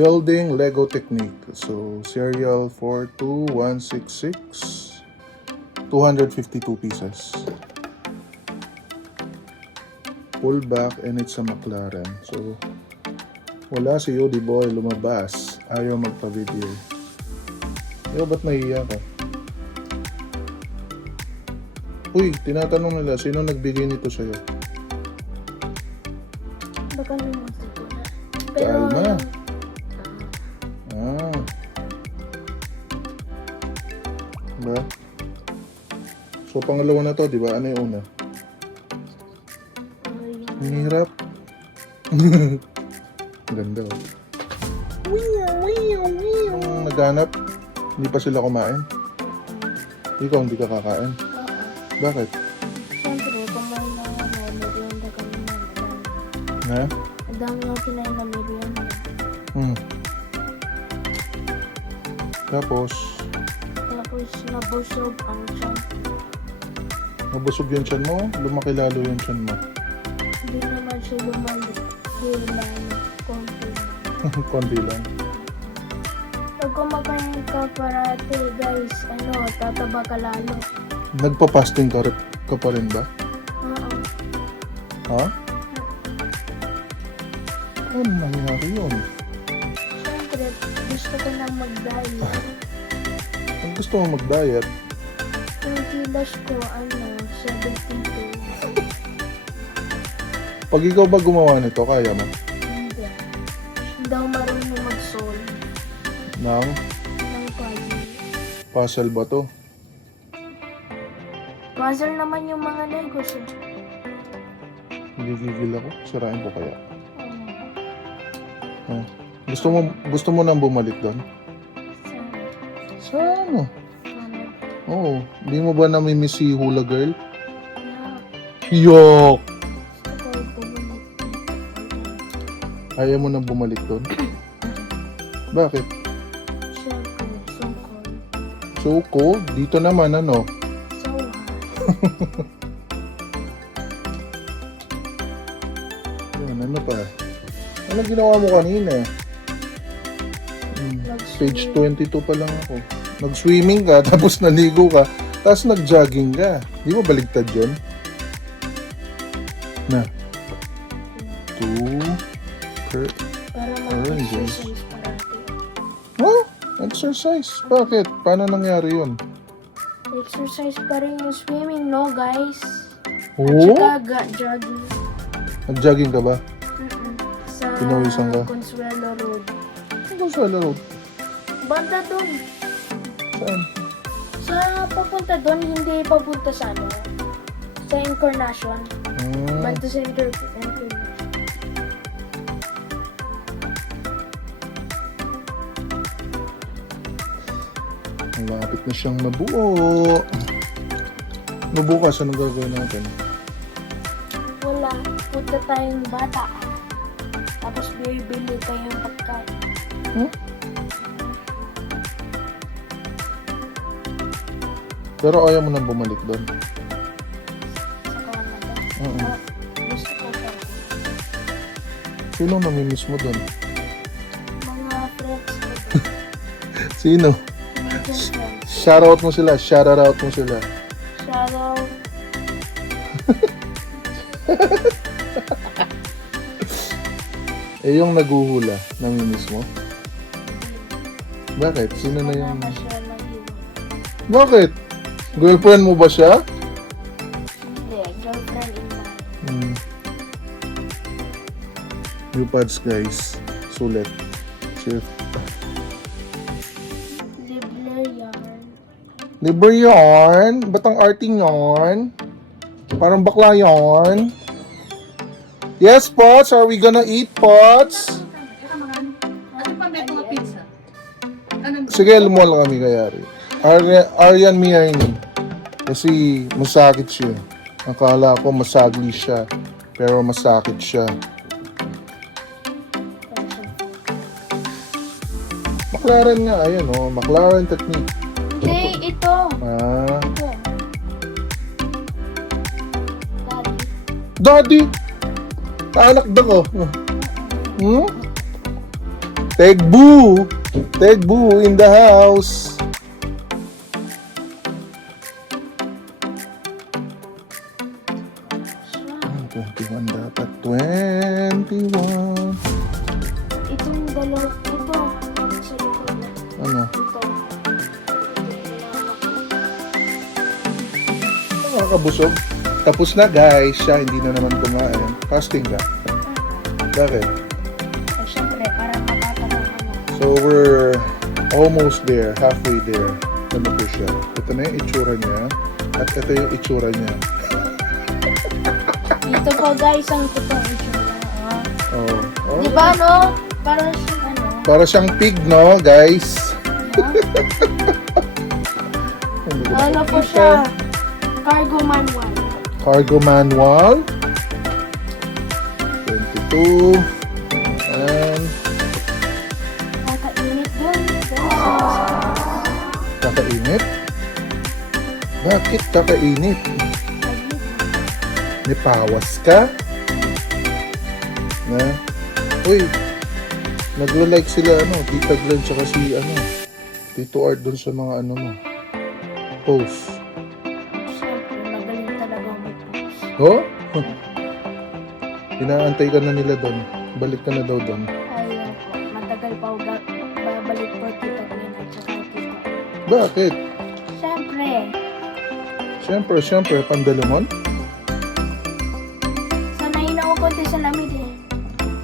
Building Lego technique. So, serial 42166. 252 pieces. Pull back and it's a McLaren. So, wala si Yodi Boy lumabas. Ayaw magpa-video. Yo, ba't nahiya ka? Uy, tinatanong nila, sino nagbigay nito sa'yo? Baka naman ko na. Kalma. Ah. Diba? So, pangalawa na to, di ba? Ano yung una? Ang hirap. Ganda. Naghanap. Hindi pa sila kumain. Ikaw hindi ka kakain. Bakit? Siyempre, kumain na nga na merienda kami naman. Ha? Ang dami nga kinain na merienda. Tapos, Nabusog ang tiyan. nabusog yung tiyan mo? Lumaki lalo yung tiyan mo? Hindi naman siya lumalik. Konti lang. Konti lang. Pag kumakain ka parati, guys, tataba ka lalo. Nagpa-fasting ka pa rin ba? Oo. Ha? Ano nangyari yun? Siyempre, gusto ko na mag-diet. Ang gusto mo mag-diet? Yung kilos ko, 72. Pag ikaw ba gumawa nito, kaya mo? Hindi. Hindi daw marunong mag-solve Nang ng puzzle. puzzle ba to? Puzzle naman yung mga Legos eh. Gigigil ako. Sirain ko kaya. Gusto mo nang bumalik doon? Sana. Oo. Hindi mo ba namimiss si Hula Girl? Yok! Ayaw mo nang bumalik doon? Bakit? Siyempre, so cold. So cold? Dito naman ano? So hot. Yan, ano pa? Ano ginawa mo kanina? Stage 22 pa lang ako. Nag-swimming ka, tapos naligo ka, tapos nag-jogging ka. Di ba baligtad yun? Na. 2 Para mag-exercise parati. Huh? Exercise? Bakit? Paano nangyari yun? Exercise pa rin yung swimming, no guys? Oo? Tsaka jogging. Nag-jogging ka ba? Sa Pinawisan ka? Consuelo Road. Ano sa road? Banda dun. Saan? Sa papunta dun, hindi papunta sa sa Incarnation. Banda sa Incarnation. Malapit na siyang mabuo. Bukas, anong gagawin natin? Wala. Punta tayong bata. Tapos bibili kayong pagkain. Pero ayaw mo nang bumalik doon. Sa Canada. Oo. Gusto ko siya. Sino namimiss mo doon? Mga friends ko. Sino? Medium friends. Shoutout mo sila. Shoutout mo sila. Shoutout. Eh, yung naguhula, namimiss mo? Bakit? Sino na yung... Wala na siya nag-iwan. Bakit? Girlfriend mo ba siya? Hindi. Girlfriend in mind. New pads, guys. Sulit. Shift. Libler yarn. Libre yarn? Ba't ang arting yarn? Parang bakla yarn? Yes, Pots? Are we gonna eat, Pots? Sige, lumuwal kami kay Ari. Aryan Miyaini. Kasi masakit siya. Akala ko masagli siya. Pero masakit siya. McLaren nga, ayun o. McLaren technique. Hindi, ito. Ah. Ito. Daddy. Daddy! Anak daw ko. Tegbu! Tegbu in the house! Ah, 21 dapat. 21. Itong dalawa, ito. Sa likod na. Ano? Ito. Nakakabusog. Tapos na guys. Siya hindi na naman kumain. Fasting ka. Bakit? So, syempre, para makakaroon ano. So we're almost there. Halfway there. Ano po siya? Ito na yung itsura niya. At ito yung itsura niya. Dito po guys, ang totoong itsura. Oh. Oh. Di ba no? Para siyang ano. Para siyang pig, no, guys? Ano po siya? Cargo manual. Cargo manual. 22. And Kakainit doon. kakainit? Bakit kakainit? Nipawas ka? Na? Uy, naglo-like sila, Tita Glenn tsaka si, Tito Art dun sa mga, mo, post. Siyempre, magaling talaga mag-post. Oh? Inaantay ka na nila doon. Balik ka na daw doon. Ayun po, matagal pa babalik po Tita Glenn at saka Tito. Bakit? Siyempre, Siyempre, Pandalamon? sanay na ako konti sa lamig eh.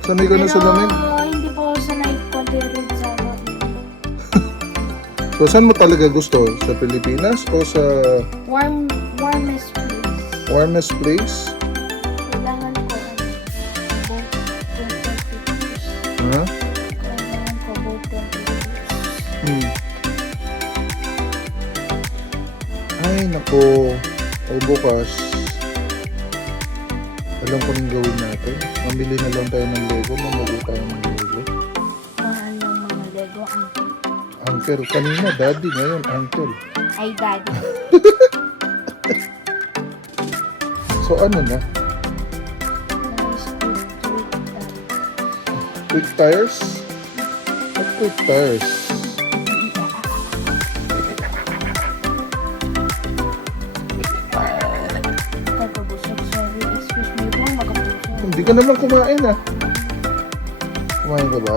Sanay ka na sa lamig? Hindi po sanay konti rin sa lamig. So, saan mo talaga gusto? Sa Pilipinas o sa Warmest place. warmest place? Kailangan ko both temperatures. Ha? Kailangan ko both temperatures. Ay, nako. Ay, bukas. Alam ko nang gawin natin. Mamili na lang tayo ng Lego. Mamili tayo ng Lego. Mahal ng mga Lego ang Uncle. Kanina, daddy. Ngayon, uncle. ay daddy. So, ano na? Nice Quick tires? What quick tires? Kakabusog, sorry. Excuse me po, makabusog. Hindi ka naman kumain, Kumain ka ba?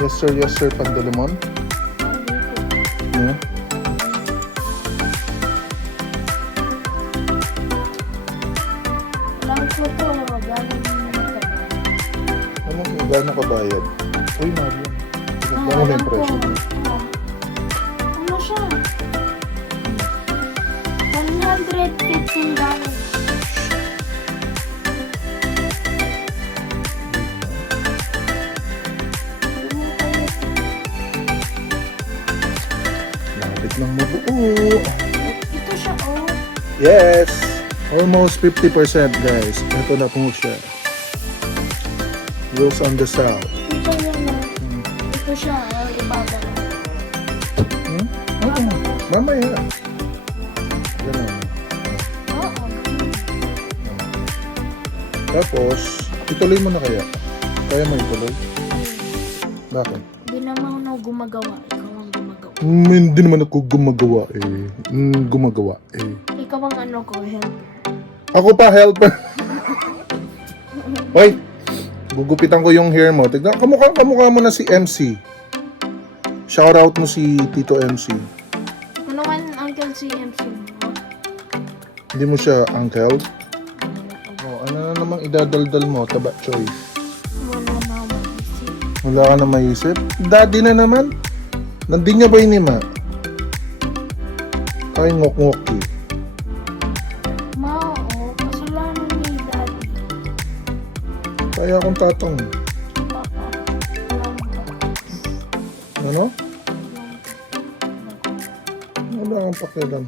Yes, sir. Yes, sir, Pandalamon. Hindi po. Yeah. Lang ko to, galing Ano, gano'n ka bayad? Uy, Marian. Tignan mo na yung presyo mo. Ano siya? $115. Lapit ng mabuo. Ito siya, oh. Yes! Almost 50% guys. Ito na po siya. Wheels on the south. Ito niya na. Ito siya, oh. Ibaga na. Oo. Mamaya. Ganun. Oo. Tapos, ituloy mo na kaya. Kaya mo ituloy? Bakit? Hindi naman ako gumagawa. Ikaw ang gumagawa. Hindi naman ako gumagawa Ikaw ang ano ko, helper. Ako pa, helper. Hoy, gugupitan ko yung hair mo. Tignan, kamukha mo na si MC. Shoutout mo si Tito MC. Ano naman, Uncle CMC mo? Hindi mo siya uncle? Oh, ano na namang idadaldal mo, taba choice? Wala na ako mag-isip. Wala ka na maisip? Daddy na naman. Nandun niya ba inima? Kaya ngok-ngok eh. Oo, kasalanan ni Daddy. Kaya akong tatang. Ano? Wala kang pakialam.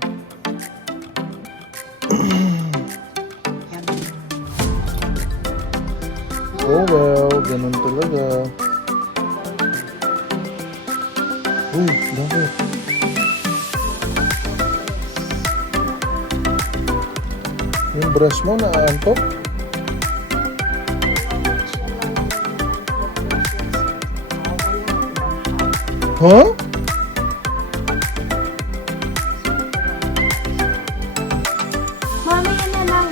Oh well, ganun talaga. Uy, bakit? Yung brush mo na antok? Huh? Mamaya na lang.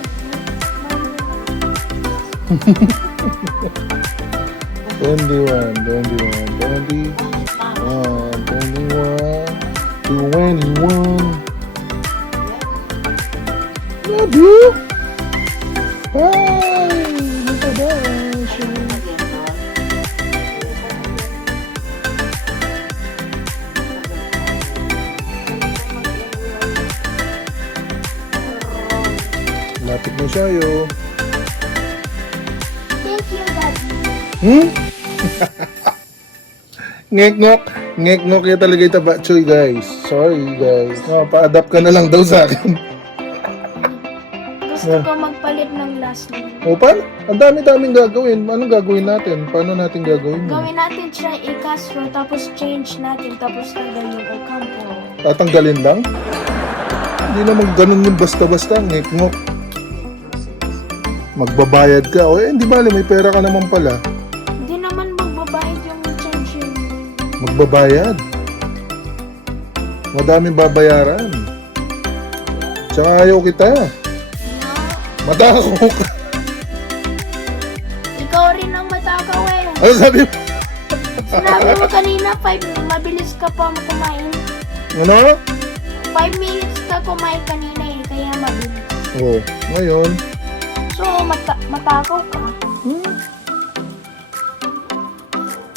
21, 21. Love you. Bye. Lapit na sa'yo. Thank you, Daddy. Ngek-ngok. Ngek-ngok ya talaga ito batchoy, guys. Sorry, guys. No, pa-adapt ka na lang daw sa akin. Gusto ko magpalit ng last name. O, paano? Ang dami-daming gagawin. Anong gagawin natin? Paano natin gagawin yun? Gawin natin siya i-Castro, tapos change natin, tapos tanggalin yung Ocampo. Tatanggalin lang? Hindi naman ganun yung basta-basta. Ngek-ngok. Magbabayad ka. O, hindi bale, may pera ka naman pala. Hindi naman magbabayad yung change yun. Magbabayad. Madaming babayaran. Tsaka ayaw kita. No. Matako ka. Ikaw rin ang matakaw eh. Ano sabi mo? Sinabi mo kanina, mabilis ka pa kumain. Ano? 5 minutes ka kumain kanina eh, kaya mabilis. Oo. Ngayon. So, matakaw ka.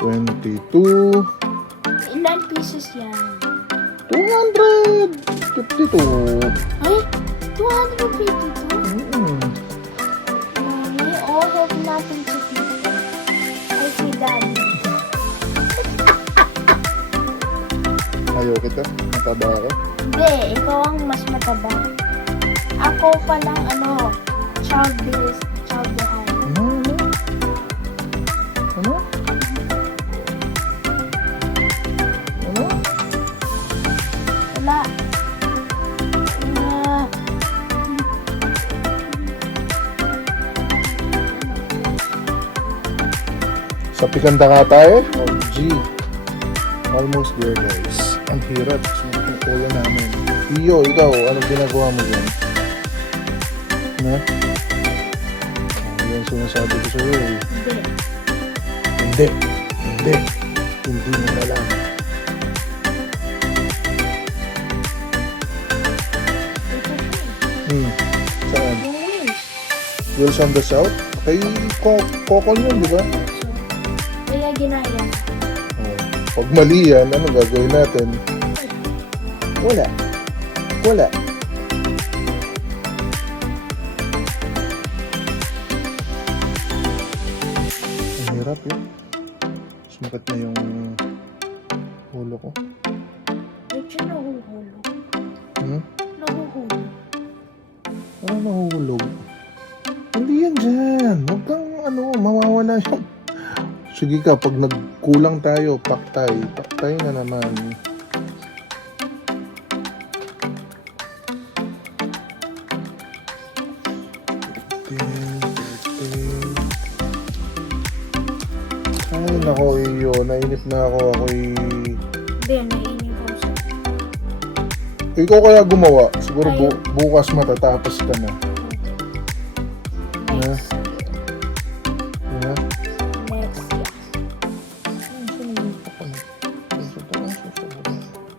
22. Ilan pieces yan? 252. Ay, 252? Mami, help natin si Tito. Ay, si Daddy. Ayaw kita. Mataba ako. Hindi, ikaw ang mas mataba. Ako palang child behind. Ano? Ano? Ano? Wala. Ah. Sa pikanda ka tayo? Oh, G. Almost there, guys. Ang hirap. Sumukulo namin. Iyo, ikaw, anong ginagawa mo dyan? Na? Oh, yan sinasabi ko sa'yo eh. Hindi. Hindi. Hindi mo na lang. Saan? Yung wings. Wheels on the South? Kay Kokon yun, di ba? So, kaya ginaya. Oh. Pag mali yan, ano gagawin natin? Wala. Wala. Ang hirap yun. Sumakit na yung ulo ko. Medyo nahuhulog. Nahuhulog. Ano nahuhulog? Hindi yan dyan. Huwag kang mawawala yung... Sige ka, pag nagkulang tayo, paktay. Paktay na naman. Ay, nako iyo. Nainip na ako. Ako'y... Hindi, nainip ako sa... Ikaw kaya gumawa. Siguro Ayaw. bukas matatapos ka na. Next. Yeah? Next.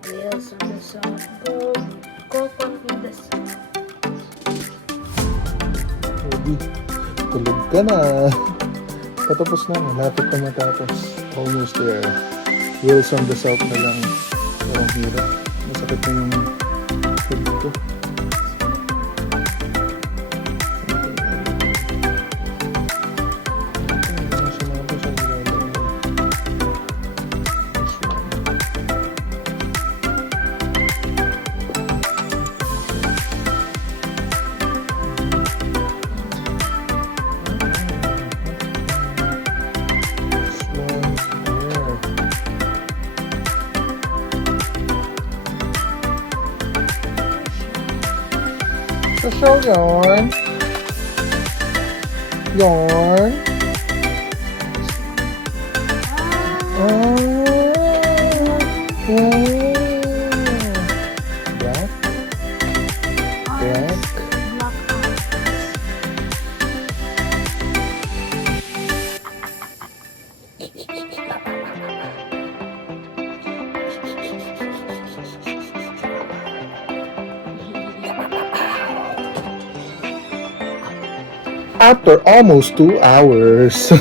Wheels on the sun. Go in the sun. Ready? Tulog ka na. Patapos na. Malapit na matapos. Almost there. Wheels on the South na lang. Parang hirap. Masakit na yung head ko. So yarn. Yarn. after almost 2 hours.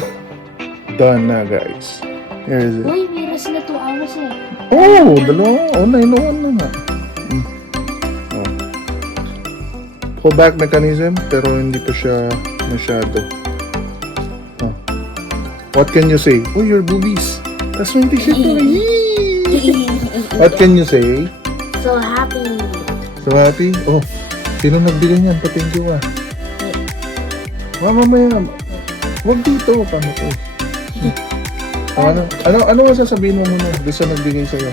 Done na, guys. Here is it. Uy, may rest na 2 hours eh. Oh, dalawa. Oh, 901 na nga. Oh. Pullback mechanism, pero hindi pa siya masyado. Oh. What can you say? Oh, your boobies. That's 20 shit. What can you say? So happy. So happy? Oh, sino nagbigay niyan? Pa-thank you ah. Mamaya. Wag dito. Paano to? Ano masasabihin mo muna doon sa nagbigay sa'yo?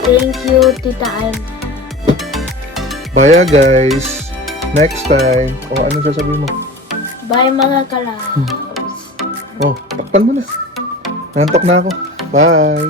Thank you, Tita Alma. Bye guys. Next time. Oh, ano sasabihin mo? Bye mga kalabs. Oh, takpan mo na. Nantok na ako. Bye.